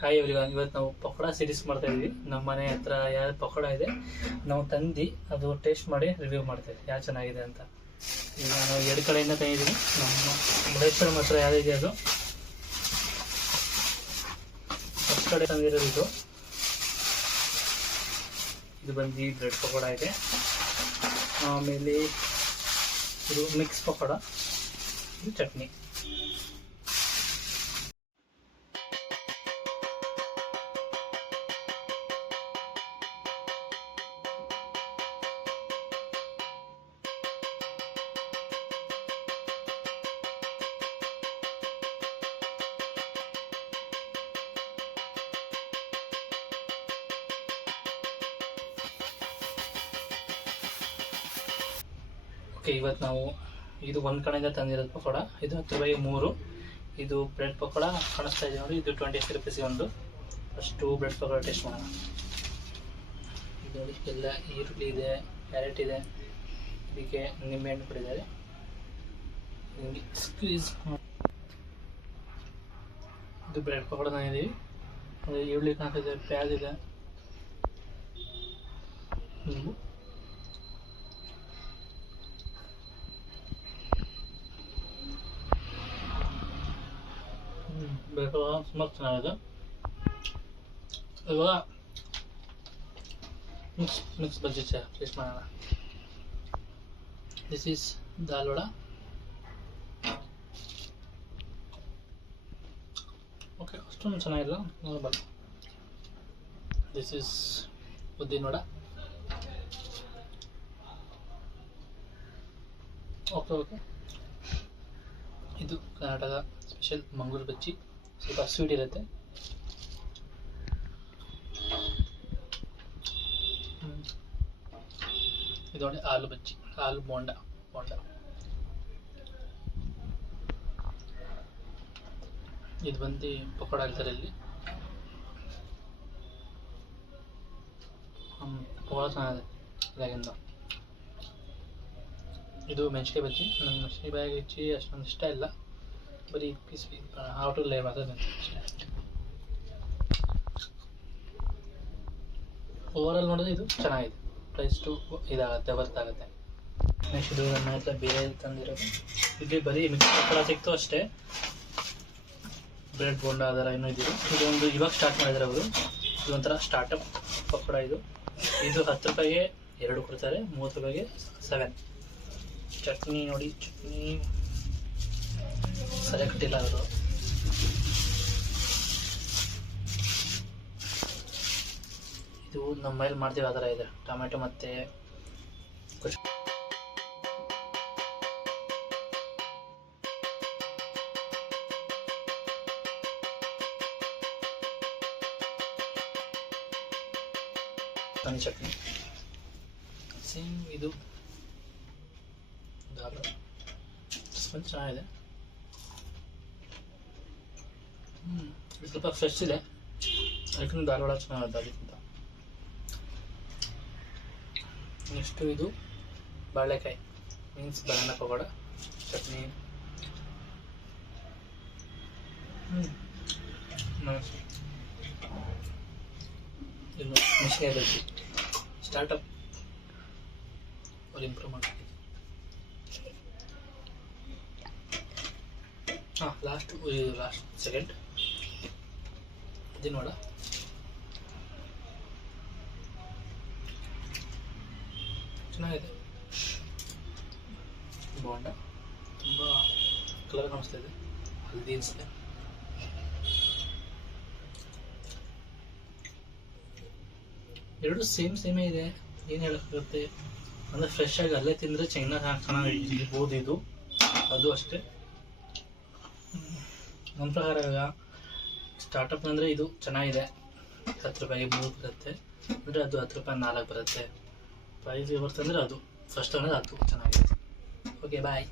Hi everyone, ಇವತ್ತು ನಾವು pakoda series ಮಾಡ್ತಾ ಇದೀವಿ. ನಮ್ಮ ಮನೆ ಹತ್ರ ಯಾವ ಪಕೋಡ ಇದೆ ನಾವು ತಂದು ಅದು ಟೇಸ್ಟ್ ಮಾಡಿ ರಿವ್ಯೂ ಮಾಡ್ತೇವೆ ಯಾವ ಚೆನ್ನಾಗಿದೆ ಅಂತ. ಈಗ ನಾವು 2 ಕಡೆಯಿಂದ ತಂದಿದ್ದೀವಿ. ನಮ್ಮ ಮುಳೇಶ್ವರ ಹತ್ರ ಯಾವ್ದಿದೆ ಅದು ಫಸ್ಟ್ ಕಡೆ ತಂದಿರೋದು ಇದು ಬಂದು ಬ್ರೆಡ್ ಪಕೋಡ ಇದೆ. ಆಮೇಲೆ ಇದು ಮಿಕ್ಸ್ ಪಕೋಡ, ಇದು ಚಟ್ನಿ. ಇವತ್ತು ನಾವು ಇದು ಒಂದು ಕಡೆಯಿಂದ ತಂದಿರೋದು ಪಕೋಡ. ಇದು 10 ರೂಪಾಯಿಗೆ 3. ಇದು ಬ್ರೆಡ್ ಪಕೋಡ ಕಾಣಿಸ್ತಾ ಇದೆ ನೋಡಿ, ಇದು 20 ರೂಪೀಸ್ಗೆ ಒಂದು. ಫಸ್ಟು ಬ್ರೆಡ್ ಪಕೋಡ ಟೇಸ್ಟ್ ಮಾಡೋಣ. ಇದು ನೋಡಿ, ಎಲ್ಲ ಈರುಳ್ಳಿ ಇದೆ, ಕ್ಯಾರೆಟ್ ಇದೆ, ಇದಕ್ಕೆ ನಿಂಬೆಹಣ್ಣು ಕೊಟ್ಟಿದ್ದಾರೆ. ಸ್ಕ್ವೀಸ್ ಇದು ಬ್ರೆಡ್ ಪಕೋಡ ತಂದಿದ್ದೀವಿ. ಈರುಳ್ಳಿ ಕಾಣ್ತಿದೆ, ಪ್ಯಾಜ್ ಇದೆ, ಬೇಕು ತುಂಬ ಚೆನ್ನಾಗಿದೆ. ಇವಾಗ ಮಿಕ್ಸ್ ಬಜ್ಜಿ ಟೇಸ್ಟ್ ಮಾಡೋಣ. This is dal vada. Okay, ಅಷ್ಟೊಂದು ಚೆನ್ನಾಗಿಲ್ಲ, ನೋಡಬಾರ್ದು. ದಿಸ್ ಈಸ್ ಉದ್ದಿನ ವಡ. ಓಕೆ, ಇದು ಕರ್ನಾಟಕ ಸ್ಪೆಷಲ್ ಮಂಗಳೂರು ಬಜ್ಜಿ, ಸ್ವಲ್ಪ ಸ್ವೀಟ್ ಇರುತ್ತೆ. ಇದು ನೋಡಿ ಆಲೂ ಬಜ್ಜಿ, ಆಲೂ ಬೋಂಡ. ಇದು ಬಂದು ಪಕೋಡ ಹೇಳ್ತಾರೆ ಇಲ್ಲಿ. ಪಕೋಡ ಚೆನ್ನಾಗಿದೆ ಇದಾಗಿಂದ. ಇದು ಮೆಣಸಿಗೆ ಬಜ್ಜಿ. ನನಗೆ ಮೆಣಸಿಗೆ ಬಜ್ಜಿ ಅಷ್ಟೊಂದು ಇಷ್ಟ ಇಲ್ಲ, ಬರೀ ಪೀಸ್ ಹೌ ಟು ಲೈವ್ ಅದು ಓವರಾಲ್ ನೋಡಿದ್ರೆ ಇದು ಚೆನ್ನಾಗಿದೆ. ಪ್ರೈಸ್ ಟು ಇದಾಗುತ್ತೆ, ವರ್ತ್ ಆಗುತ್ತೆ. ನೆಕ್ಸ್ಟ್ ಇದು ನನ್ನ ಹತ್ರ ಬೇರೆ ತಂದಿರೋದು. ಇದು ಬರೀ ಮಿಕ್ಸ್ ಪಕೋಡ ಸಿಕ್ತು ಅಷ್ಟೇ. ಬ್ರೆಡ್ ಬೋಂಡ ಅದರ ಏನೋ ಇದ್ದೀವಿ. ಇದೊಂದು ಇವಾಗ ಸ್ಟಾರ್ಟ್ ಮಾಡಿದ್ದಾರೆ ಅವರು. ಇದೊಂಥರ ಸ್ಟಾರ್ಟಪ್ ಪಕೋಡ. ಇದು 10 ರೂಪಾಯಿಗೆ 2 ಕೊಡ್ತಾರೆ, 30 ರೂಪಾಯಿಗೆ 7. ಚಟ್ನಿ ನೋಡಿ, ಚಟ್ನಿ ಸರಿಯಾಗಿ ಕಟ್ಟಿಲ್ಲ ಅವರು. ಇದು ನಮ್ಮ ಮನೇಲಿ ಮಾಡ್ತೀವಿ ಆ ಥರ ಇದೆ. ಟೊಮೆಟೊ ಮತ್ತು ಚಟ್ನಿ ಸೇಮ್. ಇದು ದಾಲ್ ಸ್ಮೆಲ್ ಚೆನ್ನಾಗಿದೆ. ಇದು ಸ್ವಲ್ಪ ಫ್ರೆಶ್ ಇದೆ, ಅದಕ್ಕಿಂತ ಧಾರವಾಡ ಚೆನ್ನಾಗಿದೆ ಅದಕ್ಕಿಂತ. ನೆಕ್ಸ್ಟು ಇದು ಬಾಳೆಕಾಯಿ ಮೀನ್ಸ್ ಬನಾನಾ ಪಕೋಡ ಚಟ್ನಿ. ಇದು ಮೆಣಸಿನಕಾಯಿ ಬಜ್ಜಿ ಸ್ಟಾರ್ಟಪ್ ಅವ್ರು ಇಂಪ್ರೂವ್ ಮಾಡ್ತಾರೆ. ಲಾಸ್ಟ್ ಸೆಕೆಂಡ್ ಇದು ನೋಡ. ಚೆನ್ನಾಗಿದೆ. ಬೋಂಡ ತುಂಬ ಕಲರ್ ಕಾಣಿಸ್ತಾ ಇದೆ, ಹಲ್ದಿ ಅನಿಸುತ್ತೆ. ಎರಡು ಸೇಮೇ ಇದೆ, ಏನು ಹೇಳೋಕ್ಕಾಗುತ್ತೆ ಅಂದರೆ ಫ್ರೆಶ್ ಆಗಿ ಅಲ್ಲೇ ತಿಂದರೆ ಚೆನ್ನಾಗಿ ಇರ್ಬೋದು. ಇದು ಅದು ಅಷ್ಟೇ. ನನ್ನ ಪ್ರಕಾರ ಇವಾಗ ಸ್ಟಾರ್ಟಪ್ ಅಂದರೆ ಇದು ಚೆನ್ನಾಗಿದೆ. 10 ರೂಪಾಯಿಗೆ 3 ಬರುತ್ತೆ, ಅಂದರೆ ಅದು 10 ರೂಪಾಯಿ 4 ಬರುತ್ತೆ. ಪ್ರೈಸ್ ಬರ್ತಂದರೆ ಅದು ಫಸ್ಟ್ ಅಂದರೆ ಅದು ಚೆನ್ನಾಗಿದೆ. ಓಕೆ, ಬಾಯ್.